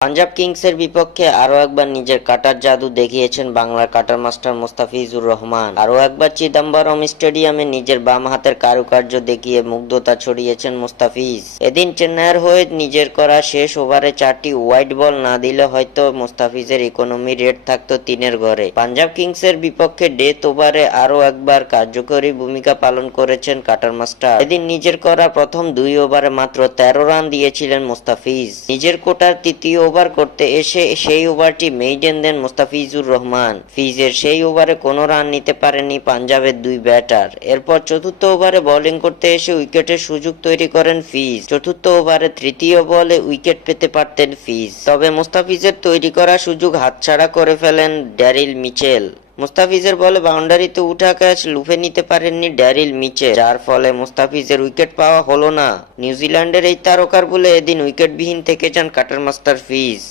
পাঞ্জাব কিংসের বিপক্ষে আরও একবার নিজের কাটার জাদু দেখিয়েছেন বাংলার কাটার মাস্টার মোস্তাফিজুর রহমান। আরও একবার চিদাম্বরম স্টেডিয়ামে নিজের বাম হাতের কারুকার্য দেখিয়ে মুগ্ধতা ছড়িয়েছেন মোস্তাফিজ। এদিন চেন্নাইয়ের হয়ে নিজের করা শেষ ওভারে 4টি ওয়াইড বল না দিলে হয়তো মোস্তাফিজের ইকোনমি রেট থাকতো 3-এর ঘরে। পাঞ্জাব কিংসের বিপক্ষে ডেথ ওভারে আরও একবার কার্যকরী ভূমিকা পালন করেছেন কাটার মাস্টার। এদিন নিজের করা প্রথম 2 ওভারে মাত্র 13 রান দিয়েছিলেন মোস্তাফিজ। নিজের কোটার তৃতীয় ওভার করতে এসে সেই ওভারটি মেইডেন দেন মোস্তাফিজুর রহমান। ফিজের সেই ওভারে কোনো রান নিতে পারেননি পাঞ্জাবের 2 ব্যাটার। এরপর চতুর্থ ওভারে বোলিং করতে এসে উইকেটের সুযোগ তৈরি করেন ফিজ। চতুর্থ ওভারে তৃতীয় বলে উইকেট পেতে পারতেন ফিজ, তবে মোস্তাফিজের তৈরি করা সুযোগ হাতছাড়া করে ফেলেন ড্যারিল মিচেল। মুস্তাফিজের বলে বাউন্ডারিতে উঠা ক্যাচ লুফে নিতে পারেননি ড্যারিল মিচেল, যার ফলে মুস্তাফিজের উইকেট পাওয়া হলো না। নিউজিল্যান্ডের এই তারকার বলে এদিন উইকেটবিহীন থেকে যান কাটার মাস্টার ফিজ।